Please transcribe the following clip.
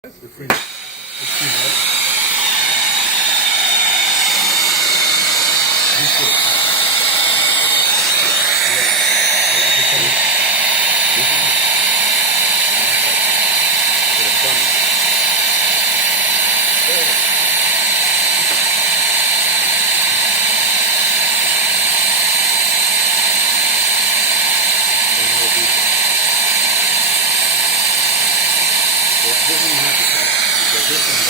The free. The free, right? This way. This one. For the fun. This one you have to try because this one.